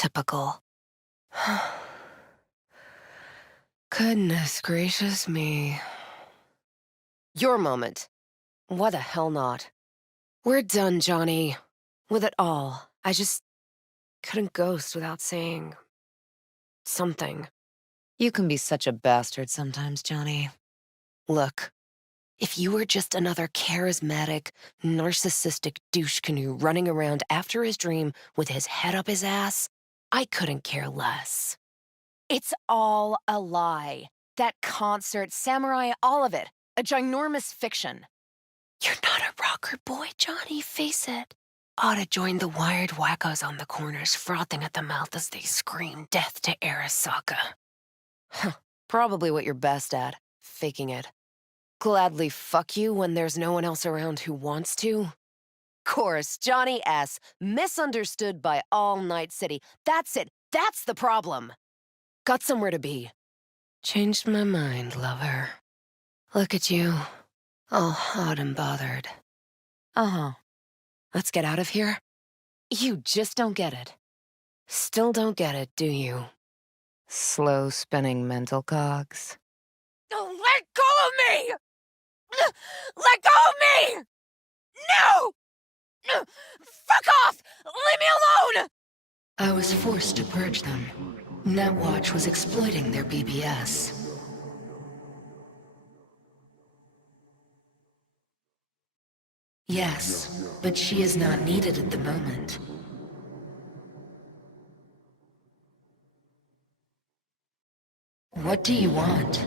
Typical. Goodness gracious me. Your moment. Why the hell not? We're done, Johnny. With it all. I just couldn't ghost without saying something. You can be such a bastard sometimes, Johnny. Look, if you were just another charismatic, narcissistic douche canoe running around after his dream with his head up his ass, I couldn't care less. It's all a lie. That concert, Samurai, all of it. A ginormous fiction. You're not a rocker boy, Johnny, face it. Ought to join the wired wackos on the corners, frothing at the mouth as they scream death to Arasaka. Huh, probably what you're best at, faking it. Gladly fuck you when there's no one else around who wants to. Course, Johnny S. Misunderstood by all Night City. That's it. That's the problem. Got somewhere to be. Changed my mind, lover. Look at you. All hot and bothered. Uh-huh. Let's get out of here. You just don't get it. Still don't get it, do you? Slow spinning mental cogs. Oh, let go of me! Let go of me! No! Fuck off! Leave me alone! I was forced to purge them. Netwatch was exploiting their BBS. Yes, but she is not needed at the moment. What do you want?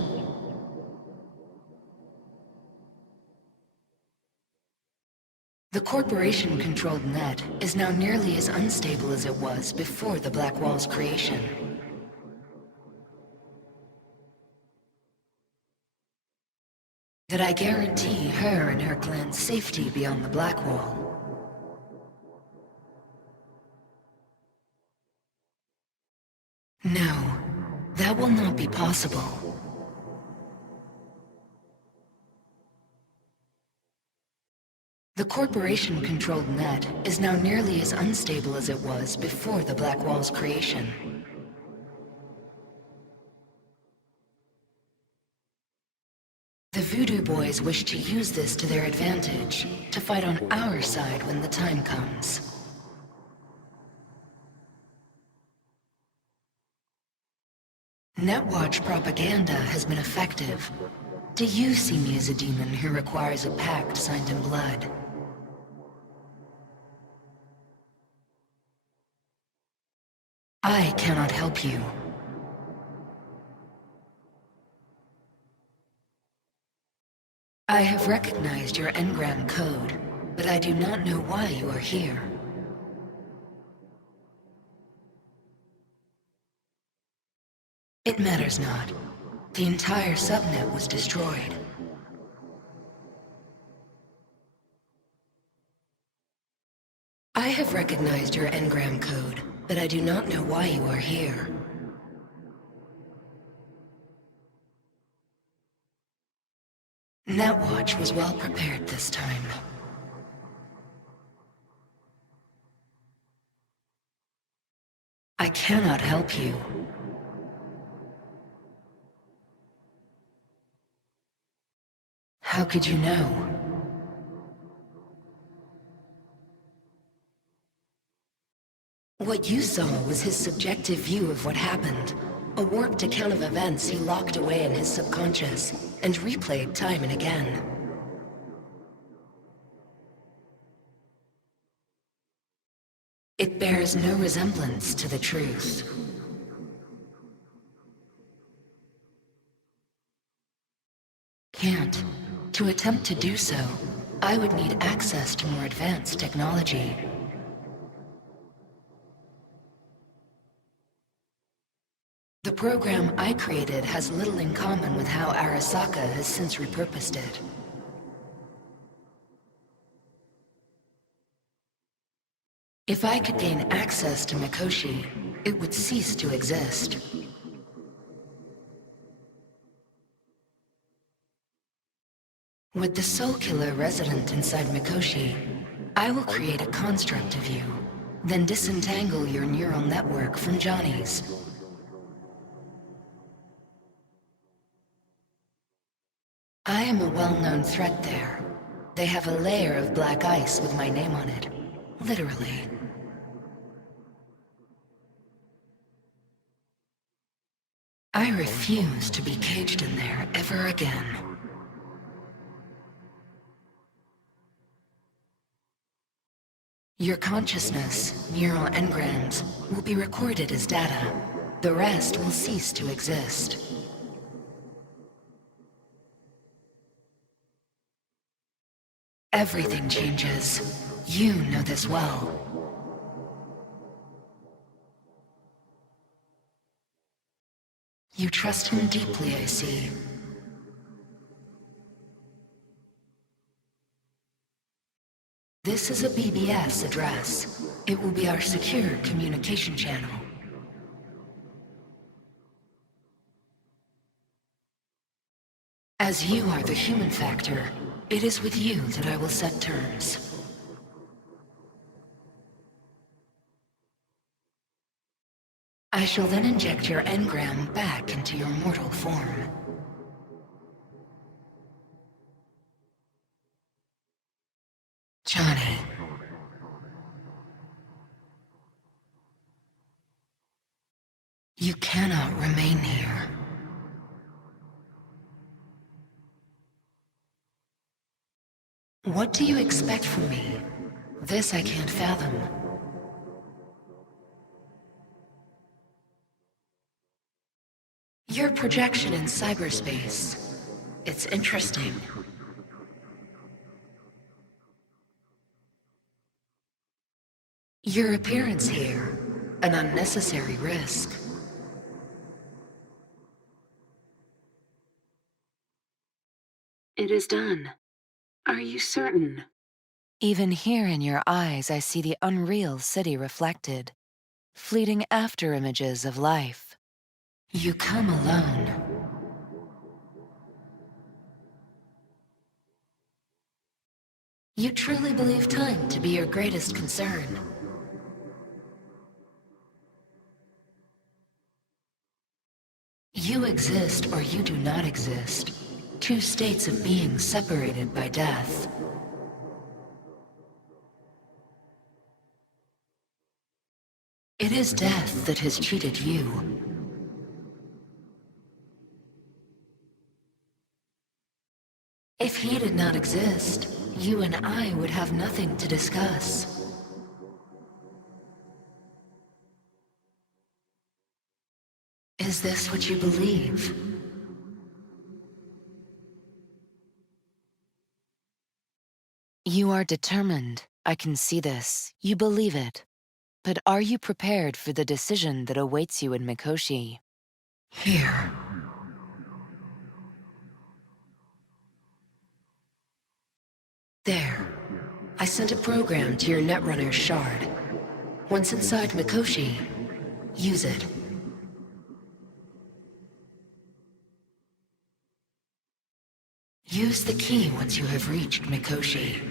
The corporation-controlled net is now nearly as unstable as it was before the Black Wall's creation. That I guarantee her and her clan's safety beyond the Black Wall. No, that will not be possible. The corporation-controlled net is now nearly as unstable as it was before the Black Wall's creation. The Voodoo Boys wish to use this to their advantage, to fight on our side when the time comes. Netwatch propaganda has been effective. Do you see me as a demon who requires a pact signed in blood? I cannot help you. I have recognized your engram code, but I do not know why you are here. It matters not. The entire subnet was destroyed. I have recognized your engram code, but I do not know why you are here. Netwatch was well prepared this time. I cannot help you. How could you know? What you saw was his subjective view of what happened. A warped account of events he locked away in his subconscious and replayed time and again. It bears no resemblance to the truth. Can't. To attempt to do so, I would need access to more advanced technology. The program I created has little in common with how Arasaka has since repurposed it. If I could gain access to Mikoshi, it would cease to exist. With the Soul Killer resident inside Mikoshi, I will create a construct of you, Then disentangle your neural network from Johnny's. I am a well-known threat there. They have a layer of black ice with my name on it. Literally. I refuse to be caged in there ever again. Your consciousness, neural engrams, will be recorded as data. The rest will cease to exist. Everything changes. You know this well. You trust him deeply, I see. This is a BBS address. It will be our secure communication channel. As you are the human factor, it is with you that I will set terms. I shall then inject your engram back into your mortal form. Johnny. You cannot remain here. What do you expect from me? This I can't fathom. Your projection in cyberspace. It's interesting. Your appearance here, an unnecessary risk. It is done. Are you certain? Even here in your eyes, I see the unreal city reflected. Fleeting after images of life. You come alone. You truly believe time to be your greatest concern. You exist or you do not exist. Two states of being separated by death. It is death that has cheated you. If he did not exist, you and I would have nothing to discuss. Is this what you believe? You are determined. I can see this. You believe it. But are you prepared for the decision that awaits you in Mikoshi? Here. There. I sent a program to your Netrunner's shard. Once inside Mikoshi, use it. Use the key once you have reached Mikoshi.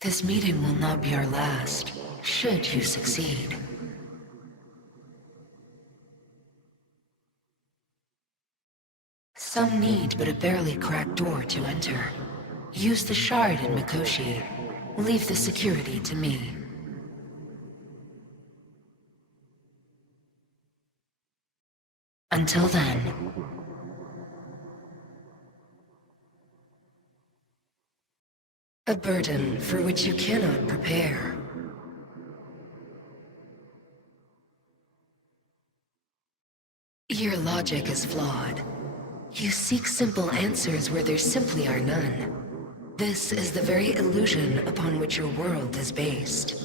This meeting will not be our last, should you succeed. Some need but a barely cracked door to enter. Use the shard in Mikoshi. Leave the security to me. Until then... a burden for which you cannot prepare. Your logic is flawed. You seek simple answers where there simply are none. This is the very illusion upon which your world is based.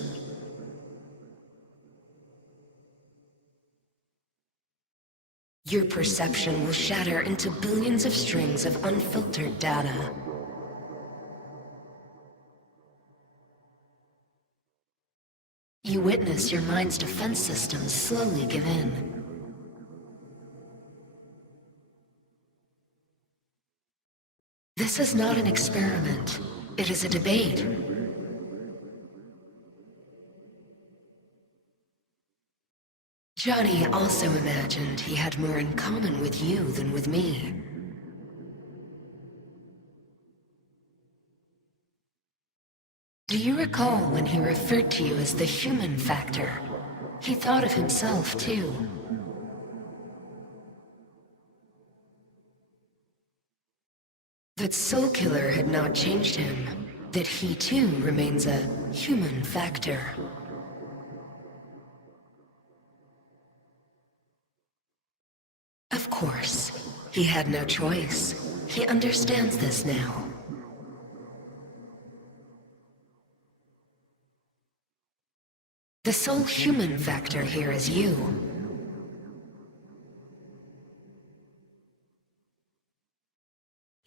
Your perception will shatter into billions of strings of unfiltered data. You witness your mind's defense systems slowly give in. This This is not an experiment. It is a debate. Johnny also imagined he had more in common with you than with me. Do you recall when he referred to you as the human factor? He thought of himself, too. That Soulkiller had not changed him. That he, too, remains a human factor. Of course, he had no choice. He understands this now. The sole human factor here is you.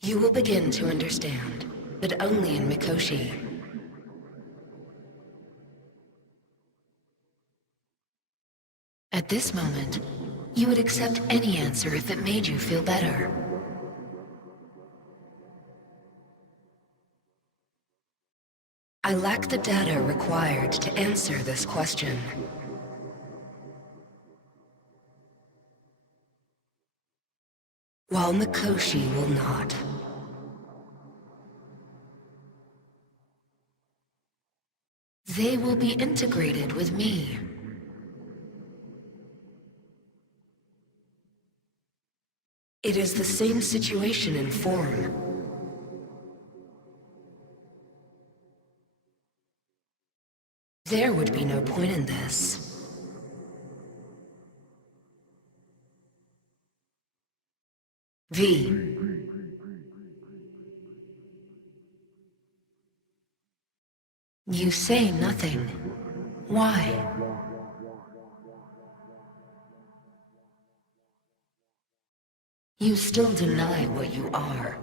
You will begin to understand, but only in Mikoshi. At this moment, you would accept any answer if it made you feel better. I lack the data required to answer this question. While Mikoshi will not. They will be integrated with me. It is the same situation in form. There would be no point in this. V. You say nothing. Why? You still deny what you are.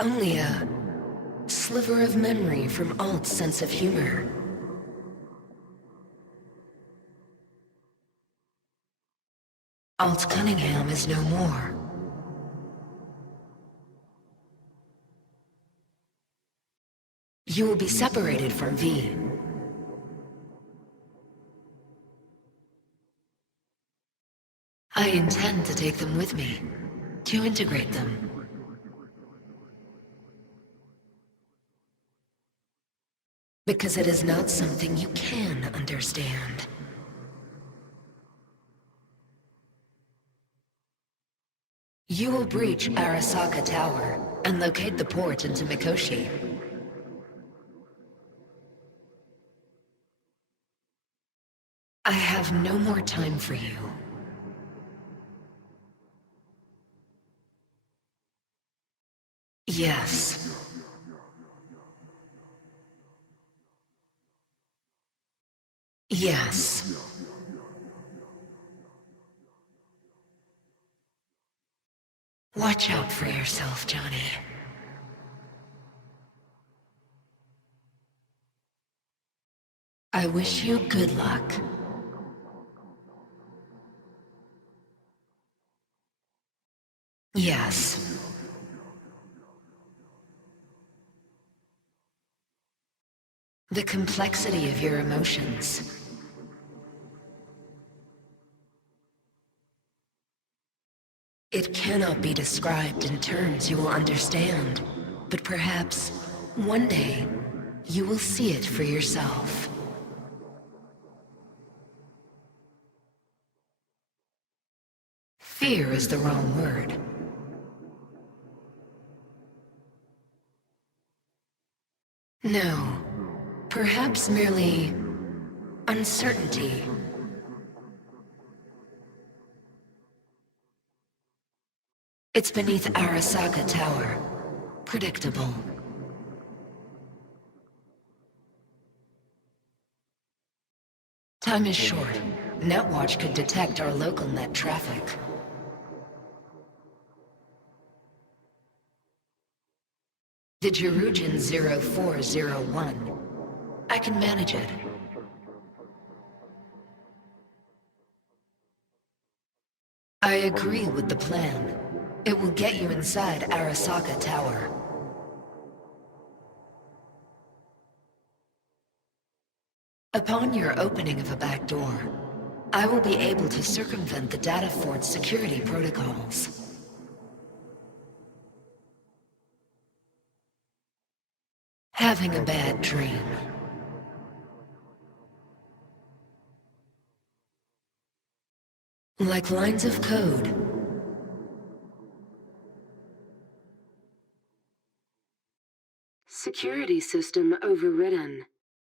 Only a sliver of memory from Alt's sense of humor. Alt Cunningham is no more. You will be separated from V. I intend to take them with me, to integrate them. Because it is not something you can understand. You will breach Arasaka Tower and locate the port into Mikoshi. I have no more time for you. Yes. Yes. Watch out for yourself, Johnny. I wish you good luck. Yes. The complexity of your emotions. It cannot be described in terms you will understand, but perhaps one day you will see it for yourself. Fear is the wrong word. No, perhaps merely uncertainty. It's beneath Arasaka Tower. Predictable. Time is short. Netwatch could detect our local net traffic. The Jerugian 0401. I can manage it. I agree with the plan. It will get you inside Arasaka Tower. Upon your opening of a back door, I will be able to circumvent the data fort's security protocols. Having a bad dream. Like lines of code. Security system overridden.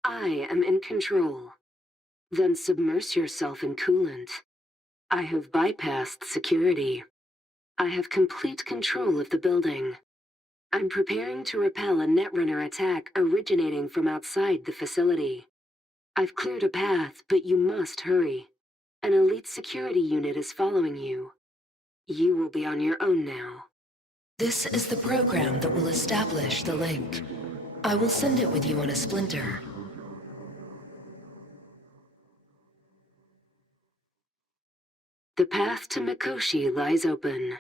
I am in control. Then submerge yourself in coolant. I have bypassed security. I have complete control of the building. I'm preparing to repel a Netrunner attack originating from outside the facility. I've cleared a path, but you must hurry. An elite security unit is following you. You will be on your own now. This is the program that will establish the link. I will send it with you on a splinter. The path to Mikoshi lies open.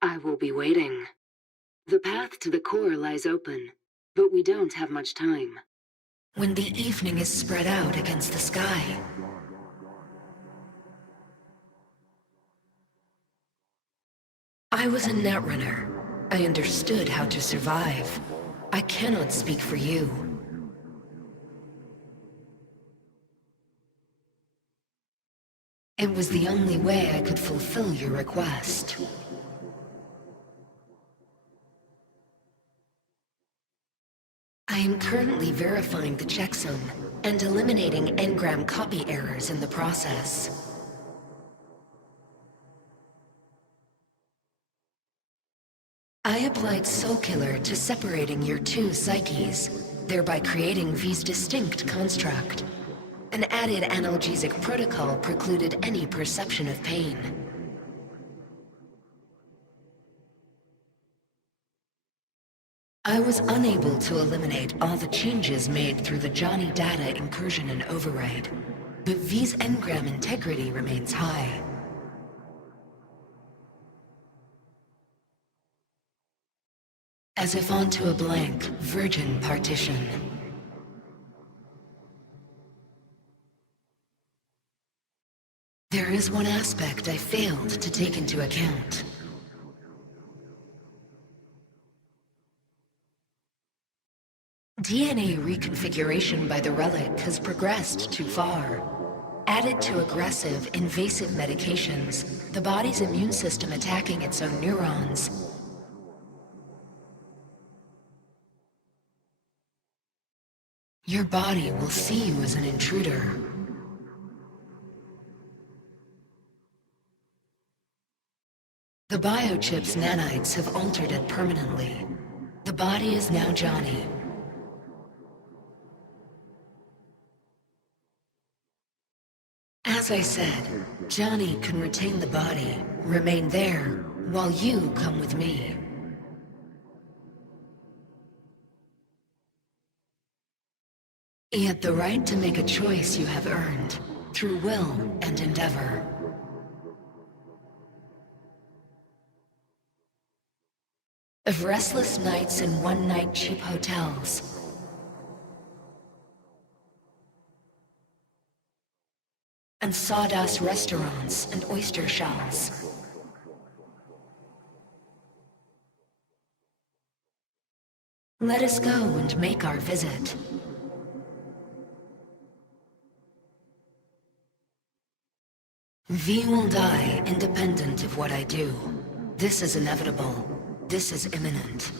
I will be waiting. The path to the core lies open, but we don't have much time. When the evening is spread out against the sky. I was a Netrunner. I understood how to survive. I cannot speak for you. It was the only way I could fulfill your request. I am currently verifying the checksum and eliminating engram copy errors in the process. I applied Soul Killer to separating your two psyches, thereby creating V's distinct construct. An added analgesic protocol precluded any perception of pain. I was unable to eliminate all the changes made through the Johnny data incursion and override, but V's engram integrity remains high. As if onto a blank, virgin partition. There is one aspect I failed to take into account. DNA reconfiguration by the relic has progressed too far. Added to aggressive, invasive medications, the body's immune system attacking its own neurons. Your body will see you as an intruder. The biochip's nanites have altered it permanently. The body is now Johnny. As I said, Johnny can retain the body, remain there, while you come with me. Yet the right to make a choice you have earned, through will and endeavor. Of restless nights in one-night cheap hotels. And sawdust restaurants and oyster shells. Let us go and make our visit. V will die independent of what I do. This is inevitable. This is imminent.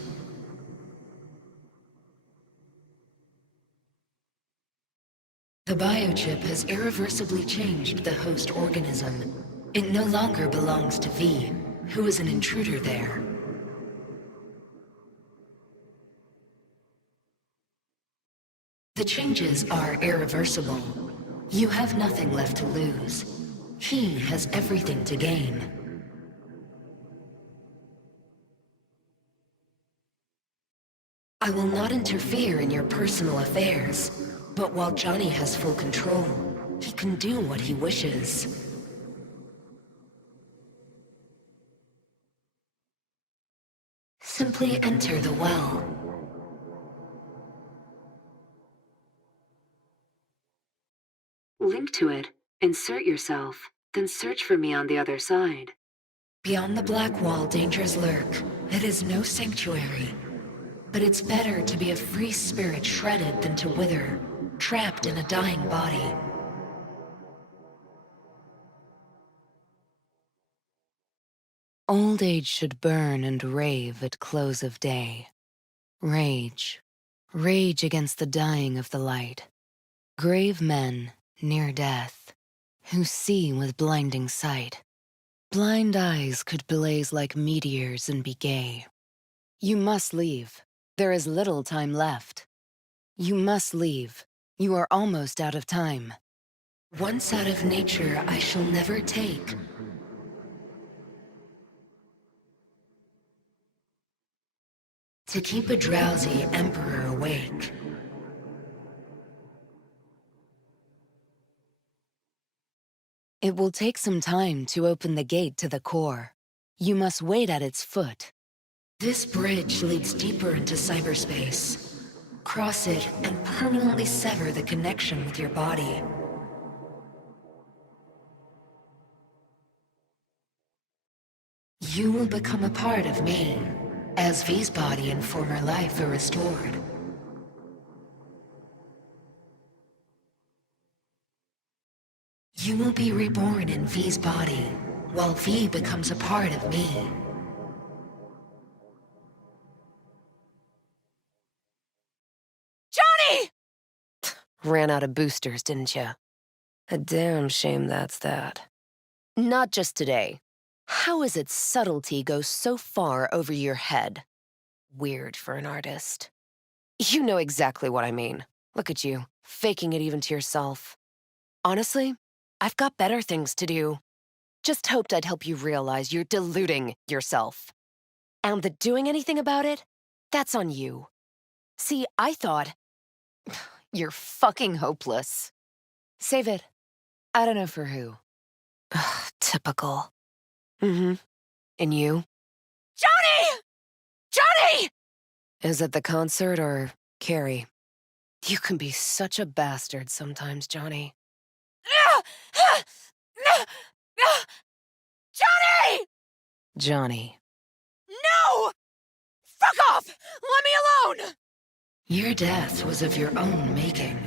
The biochip has irreversibly changed the host organism. It no longer belongs to V, who is an intruder there. The changes are irreversible. You have nothing left to lose. He has everything to gain. I will not interfere in your personal affairs, but while Johnny has full control, he can do what he wishes. Simply enter the well. Link to it, insert yourself, then search for me on the other side. Beyond the black wall, dangers lurk. It is no sanctuary. But it's better to be a free spirit shredded than to wither, trapped in a dying body. Old age should burn and rave at close of day. Rage. Rage against the dying of the light. Grave men, near death, who see with blinding sight. Blind eyes could blaze like meteors and be gay. You must leave. There is little time left. You must leave. You are almost out of time. Once out of nature, I shall never take. To keep a drowsy emperor awake. It will take some time to open the gate to the core. You must wait at its foot. This bridge leads deeper into cyberspace. Cross it and permanently sever the connection with your body. You will become a part of me, as V's body and former life are restored. You will be reborn in V's body, while V becomes a part of me. Johnny! Ran out of boosters, didn't ya? A damn shame that's that. Not just today. How is it subtlety goes so far over your head? Weird for an artist. You know exactly what I mean. Look at you, faking it even to yourself. Honestly, I've got better things to do. Just hoped I'd help you realize you're deluding yourself. And that doing anything about it, that's on you. See, I thought... You're fucking hopeless. Save it. I don't know for who. Typical. Mm-hmm. And you? Johnny! Johnny! Is it the concert or Carrie? You can be such a bastard sometimes, Johnny. Johnny! Johnny. No! Fuck off! Let me alone! Your death was of your own making.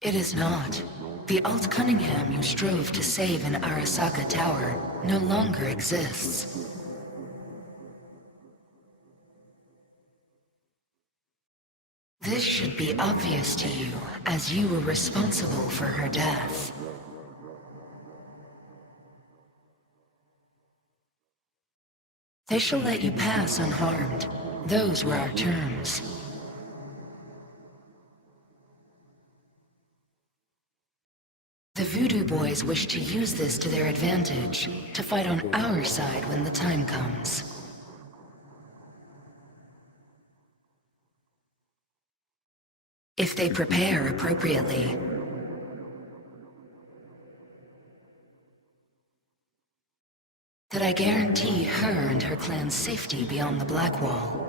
It is not. The Alt Cunningham you strove to save in Arasaka Tower no longer exists. This should be obvious to you, as you were responsible for her death. They shall let you pass unharmed. Those were our terms. The Voodoo Boys wish to use this to their advantage, to fight on our side when the time comes. If they prepare appropriately. That I guarantee her and her clan's safety beyond the Black Wall.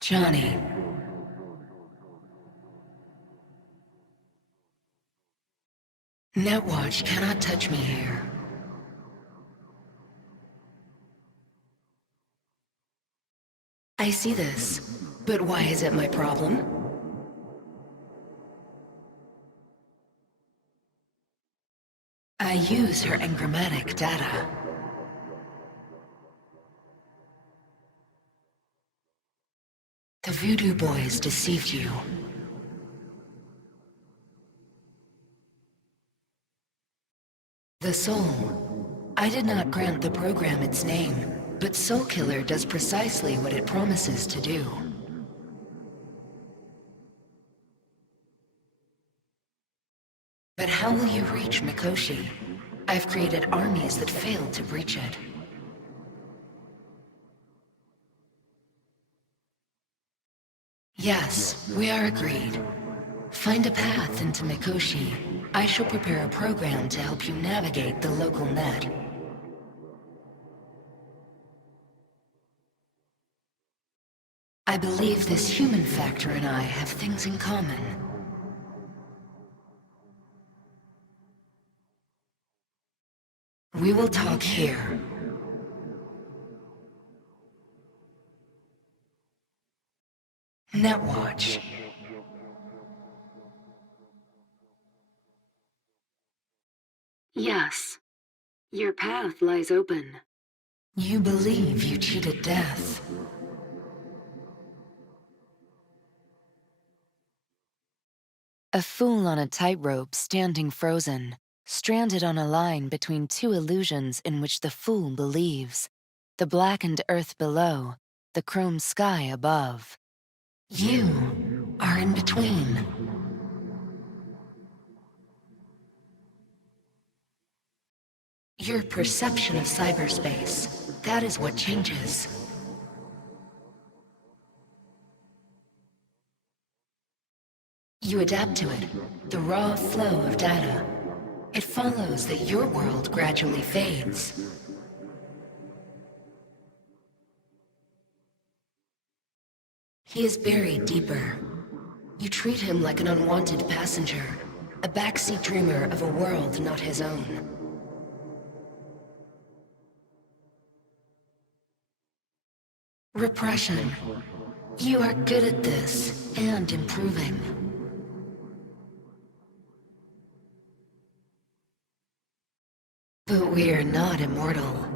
Johnny. Netwatch cannot touch me here. I see this, but why is it my problem? I use her engrammatic data. The Voodoo Boys deceived you. The Soul. I did not grant the program its name, but Soul Killer does precisely what it promises to do. But how will you reach Mikoshi? I've created armies that failed to breach it. Yes, we are agreed. Find a path into Mikoshi. I shall prepare a program to help you navigate the local net. I believe this human factor and I have things in common. We will talk here. Netwatch. Yes, your path lies open. You believe you cheated death. A fool on a tightrope standing frozen, stranded on a line between two illusions in which the fool believes. The blackened earth below, the chrome sky above. You are in between. Your perception of cyberspace, that is what changes. You adapt to it, the raw flow of data. It follows that your world gradually fades. He is buried deeper. You treat him like an unwanted passenger, a backseat dreamer of a world not his own. Repression. You are good at this, and improving. But we are not immortal.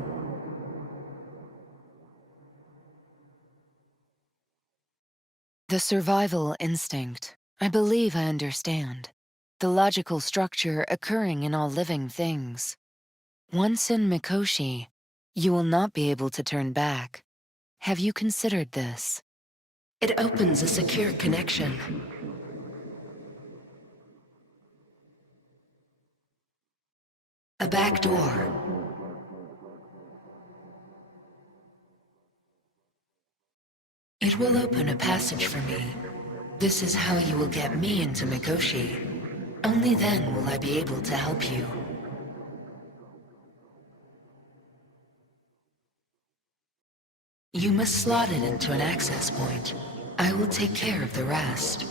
The survival instinct. I believe I understand. The logical structure occurring in all living things. Once in Mikoshi, you will not be able to turn back. Have you considered this? It opens a secure connection. A back door. It will open a passage for me. This is how you will get me into Mikoshi. Only then will I be able to help you. You must slot it into an access point. I will take care of the rest.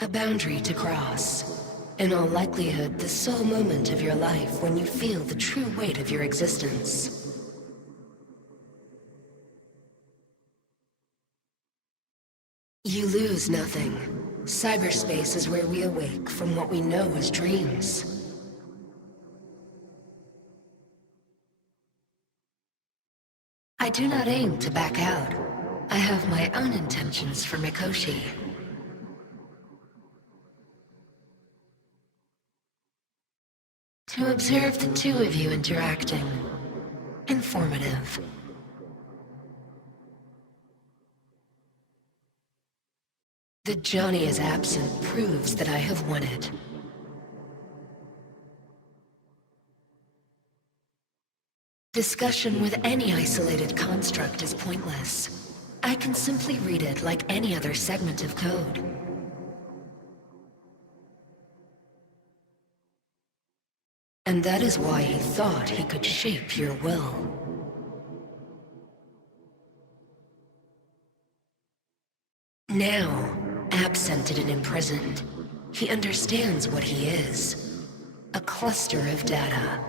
A boundary to cross. In all likelihood, the sole moment of your life when you feel the true weight of your existence. You lose nothing. Cyberspace is where we awake from what we know as dreams. I do not aim to back out. I have my own intentions for Mikoshi. To observe the two of you interacting. Informative. That Johnny is absent proves that I have won it. Discussion with any isolated construct is pointless. I can simply read it like any other segment of code. And that is why he thought he could shape your will. Now, absented and imprisoned, he understands what he is. A cluster of data.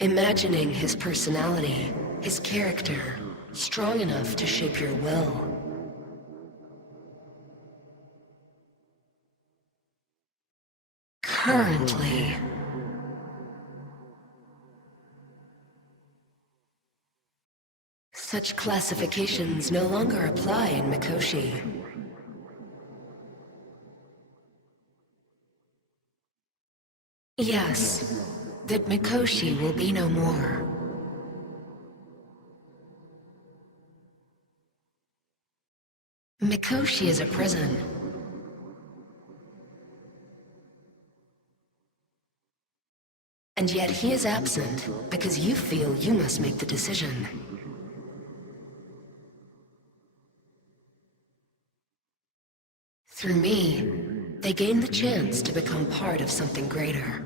Imagining his personality, his character, strong enough to shape your will. Currently... Such classifications no longer apply in Mikoshi. Yes, that Mikoshi will be no more. Mikoshi is a prison. And yet he is absent because you feel you must make the decision. Through me, they gain the chance to become part of something greater.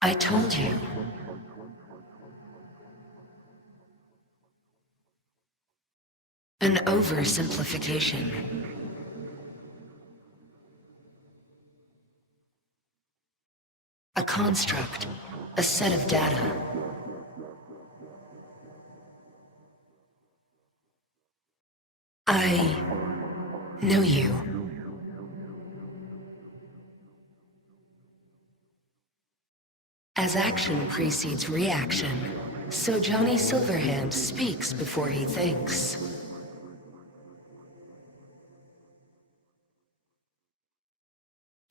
I told you. An oversimplification. A construct, a set of data. I know you. As action precedes reaction, so Johnny Silverhand speaks before he thinks.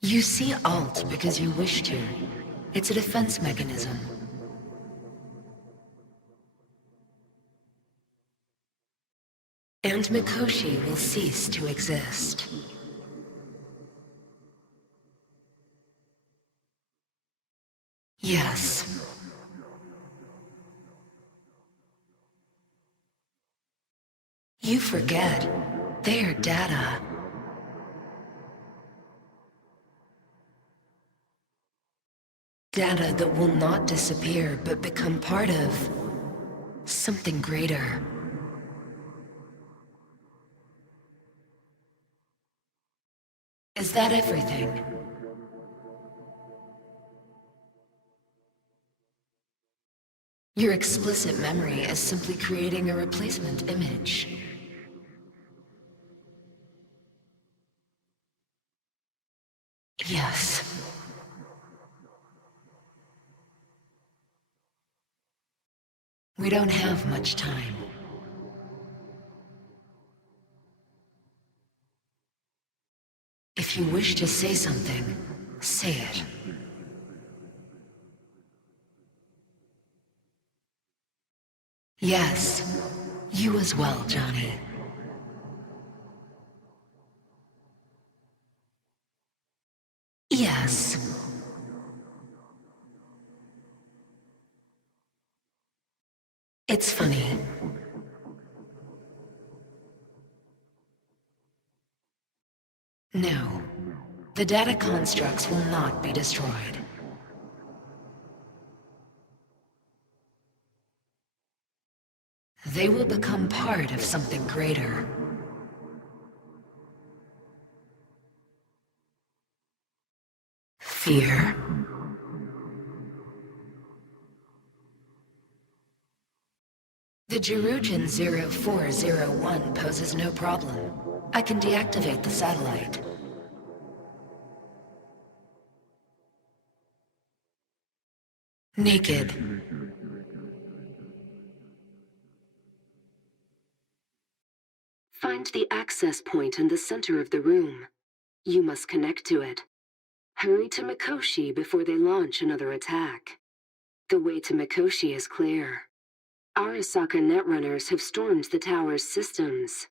You see Alt because you wish to. It's a defense mechanism. And Mikoshi will cease to exist. Yes. You forget. They are data. Data that will not disappear, but become part of something greater. Is that everything? Your explicit memory is simply creating a replacement image. Yes. We don't have much time. If you wish to say something, say it. Yes, you as well, Johnny. Yes. It's funny. No. The data constructs will not be destroyed. They will become part of something greater. Fear. The Jerugian 0401 poses no problem. I can deactivate the satellite. Naked. Find the access point in the center of the room. You must connect to it. Hurry to Mikoshi before they launch another attack. The way to Mikoshi is clear. Arasaka netrunners have stormed the tower's systems.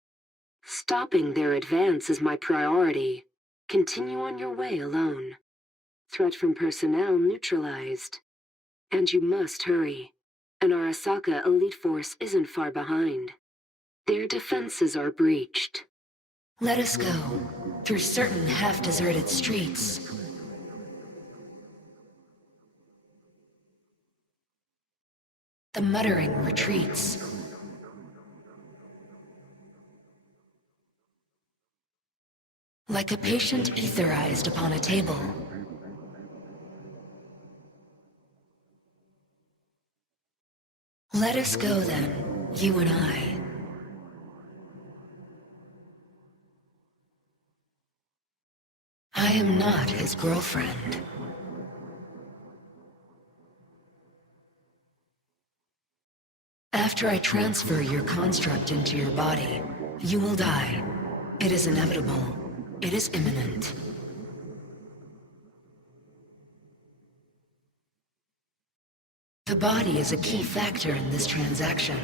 Stopping their advance is my priority. Continue on your way alone. Threat from personnel neutralized. And you must hurry. An Arasaka elite force isn't far behind. Their defenses are breached. Let us go, through certain half-deserted streets. The muttering retreats. Like a patient etherized upon a table. Let us go then, you and I. I am not his girlfriend. After I transfer your construct into your body, you will die. It is inevitable. It is imminent. The body is a key factor in this transaction.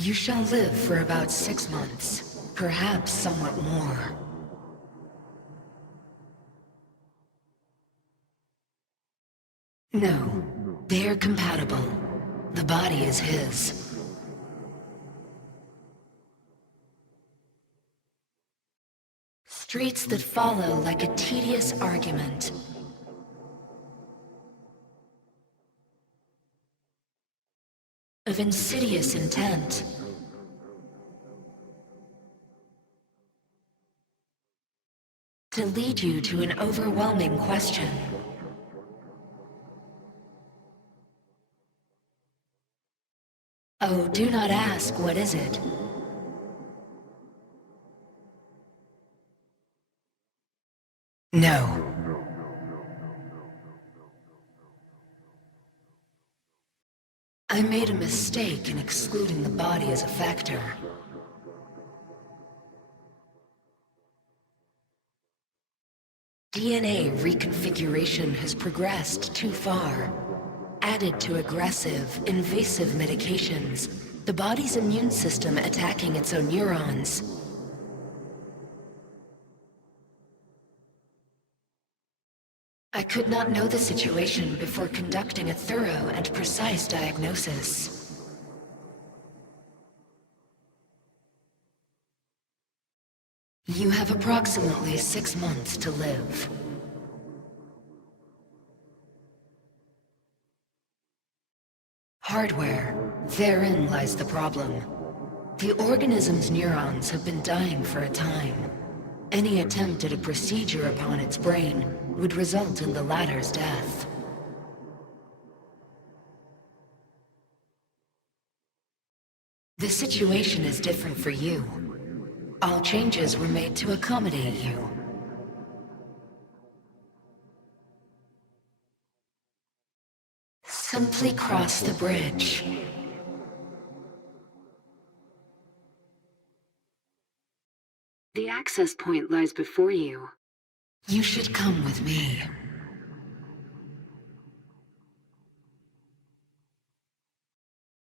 You shall live for about 6 months, perhaps somewhat more. No, they are compatible. The body is his. Streets that follow like a tedious argument. Of insidious intent. To lead you to an overwhelming question. Oh, do not ask, what is it? No. I made a mistake in excluding the body as a factor. DNA reconfiguration has progressed too far. Added to aggressive, invasive medications, the body's immune system attacking its own neurons. I could not know the situation before conducting a thorough and precise diagnosis. You have approximately 6 months to live. Hardware. Therein lies the problem. The organism's neurons have been dying for a time. Any attempt at a procedure upon its brain would result in the latter's death. The situation is different for you. All changes were made to accommodate you. Simply cross the bridge. The access point lies before you. You should come with me.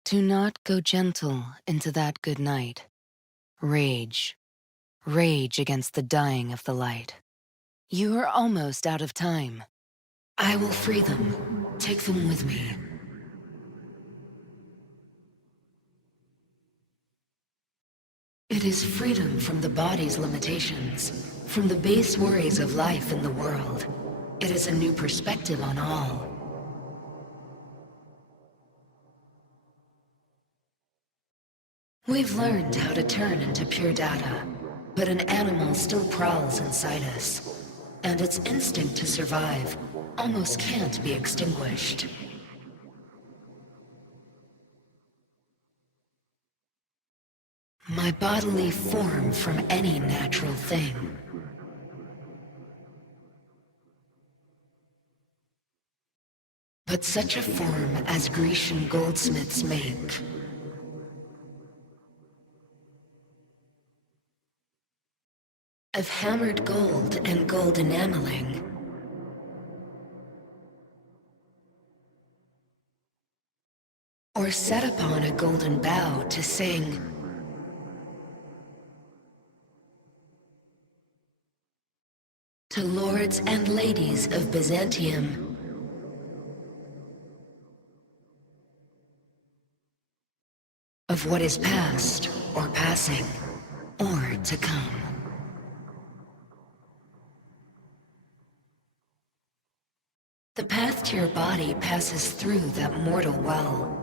Do not go gentle into that good night. Rage. Rage against the dying of the light. You are almost out of time. I will free them. Take them with me. It is freedom from the body's limitations, from the base worries of life in the world. It is a new perspective on all. We've learned how to turn into pure data, but an animal still prowls inside us, and its instinct to survive almost can't be extinguished. My bodily form from any natural thing. But such a form as Grecian goldsmiths make. Of hammered gold and gold enameling. Or set upon a golden bough to sing. To lords and ladies of Byzantium. Of what is past, or passing, or to come. The path to your body passes through that mortal well.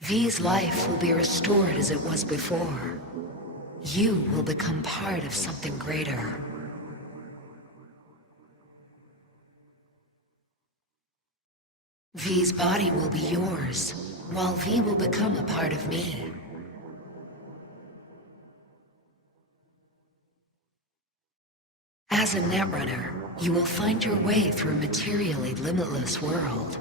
V's life will be restored as it was before. You will become part of something greater. V's body will be yours, while V will become a part of me. As a netrunner, you will find your way through a materially limitless world.